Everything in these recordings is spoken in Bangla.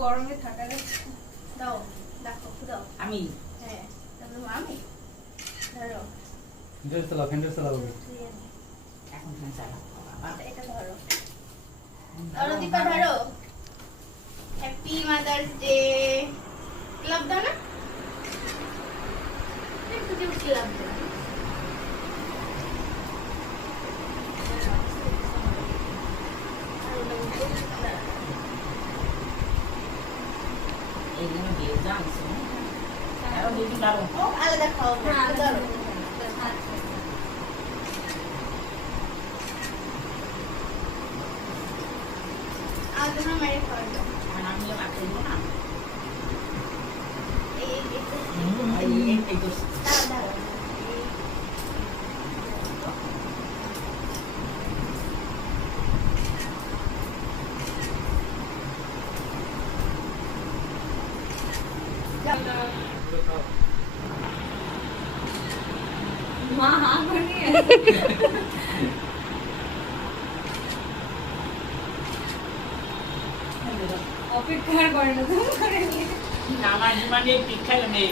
গরমে থাকা দাও, দেখো দাও। আমি হ্যাঁ আমি ধরো ফ্যান্ডেল চালাবো। এখন ফ্যান চালাবো বাবা। এটা ধরো ধরো দীপা ধরো। Happy mother's day. ক্লাব দাও না, একটু দিব ক্লাব দাও। এই জন্য দিয়ে জানছো আরো দিদি লাগাবো ও আলাদা খাও না, ধরো। আর তোমরা মেরে খাওয়া দাও। আর আমি রাখতে দেবো না এই এই তো দাঁড়াও দাঁড়াও। মা হা করে অপেক্ষা করে না তুমি করে নিয়ে আমার জীবনে পিঠাই নেই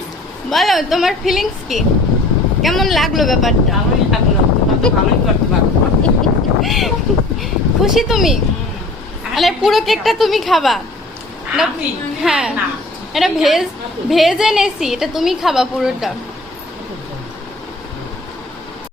বলো তোমার ফিলিংস কি, কেমন লাগলো ব্যাপারটা? ভালোই লাগলো তোমার তো ভালোই করতে পারবো খুশি তুমি? মানে পুরো কেকটা তুমি খাবা? আমি হ্যাঁ না এটা ভেজ ভেজ এনেছি, এটা তুমি খাবা পুরোটা।